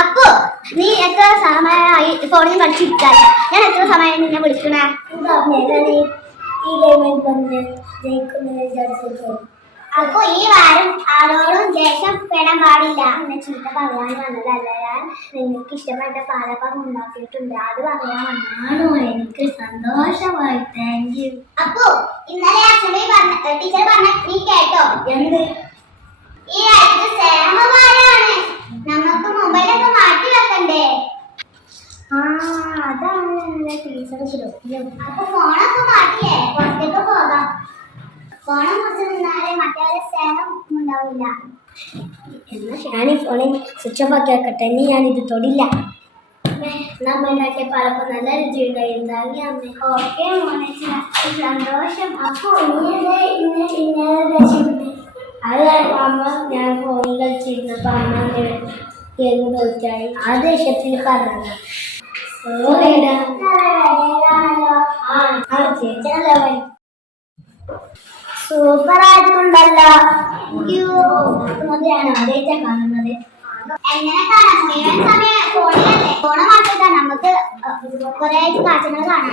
അപ്പൊ നീ എത്ര സമയമായി ഫോണിൽ കളിച്ചിരിക്കാൻ? ഞാൻ എത്ര സമയം നിന്നെ വിളിക്കണേ? അപ്പൊ ഈ വാരം ആരോടും ദേഷ്യപ്പെടാൻ പാടില്ല. എന്നെ ചീത്ത പറയാൻ വന്നതല്ല, ഞാൻ നിങ്ങൾക്ക് ഇഷ്ടപ്പെട്ട പാലപ്പം ഉണ്ടാക്കിയിട്ടുണ്ട്, അത് പറയാൻ വന്നാണോ? എനിക്ക് സന്തോഷമായി, താങ്ക് യു. അപ്പൊ ഇന്നലെ ടീച്ചർ പറഞ്ഞ നീ കേട്ടോ? എന്ത്? ഈ ആഴ്ച സേമമാരാണ്, നമുക്ക് മൊബൈലൊക്കെ മാറ്റി വെക്കണ്ടേ? അതാണ് ടീച്ചർ ചോദ്യം. അപ്പൊ ഫോണൊക്കെ മാറ്റിയേ പുറത്തേക്ക് പോകാം. ഫോണം മുറിച്ച് നിന്നാലേ മറ്റവരെ സ്നേഹം ഉണ്ടാവില്ല. ഞാൻ ഈ ഫോണിൽ സ്വിച്ച് ഓഫ് ആക്കി വെക്കട്ടെ, ഇനി ഞാനിത് തൊടില്ല. നമ്മ ഉണ്ടാക്കിയ പാലപ്പം നല്ല രുചി ഉണ്ടായിരുന്നു. ഓക്കെ മോനെ, സന്തോഷം. അപ്പൊ അത് അമ്മ ഞാൻ ഫോണിൽ കളിച്ചിരുന്നപ്പോ അമ്മ കേൾവ് തോറ്റായി, ആ ദേഷ്യത്തിൽ പറഞ്ഞ ചേച്ചല്ലോ. സൂപ്പർ ആയിട്ടുണ്ടല്ലോ. മതിയാണ് ആദ്യമായിട്ടാ കാണുന്നത്. എങ്ങനെ കാണാം? മുഴുവൻ സമയം ഫോണിലല്ലേ? ഫോണ് മാത്രമല്ല, നമുക്ക് കുറെ കാഴ്ചകൾ കാണാം.